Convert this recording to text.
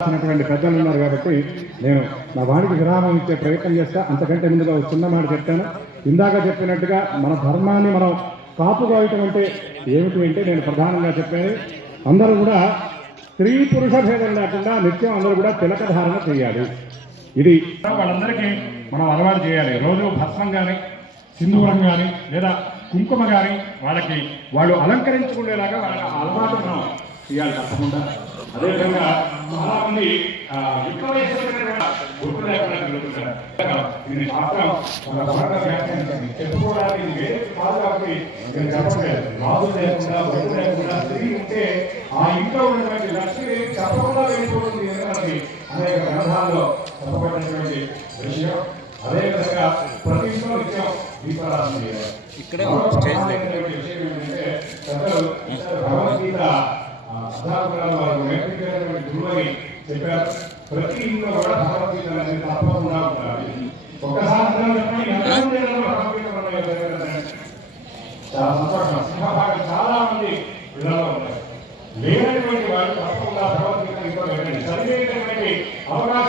పెద్దలు ఉన్నారు కాబట్టి నేను నా వాడికి విరామం ఇచ్చే ప్రయత్నం చేస్తా. అంతకంటే ముందుగా ఒక చిన్న మాట చెప్తాను. ఇందాక చెప్పినట్టుగా మన ధర్మాన్ని మనం కాపుగాయటం అంటే ఏమిటి అంటే నేను ప్రధానంగా చెప్పేది అందరూ కూడా స్త్రీ పురుష భేదం లేకుండా నిత్యం అందరూ కూడా తిలక ధారణ చేయాలి. ఇది వాళ్ళందరికీ మనం అలవాటు చేయాలి. రోజు భస్మం కానీ సింధూరం కానీ లేదా కుంకుమ కానీ వాళ్ళకి వాళ్ళు అలంకరించుకునేలాగా వాళ్ళ అలవాటు మనం చేయాలి తప్పకుండా. అదేవిధంగా చాలా మంది చెప్పుకోవడానికి ఉంటే ఆ ఇంట్లో ఉన్నటువంటి లక్ష్మి చెప్పకుండా వెళ్ళిపోతుంది అనేక గ్రంథాల్లో చెప్పబడినటువంటి విషయం. అదేవిధంగా ప్రతి ఇంట్లో నిత్యం దీపారాధన చేయాలి. ఇక్కడే స్టేజ్ దగ్గర విషయం ఏంటంటే భగవద్గీత గురువని చెప్పారు. ప్రతి ఇంట్లో కూడా భగవద్గీత అనేది తప్పకుండా ఉండాలి. ఒక్కసారి చాలా సంతోషం. సింహభాగం చాలా మంది పిల్లలు ఉన్నారు. లేనటువంటి వాళ్ళు తప్పకుండా భగవద్గీత ఇంట్లో చదివేటటువంటి అవకాశం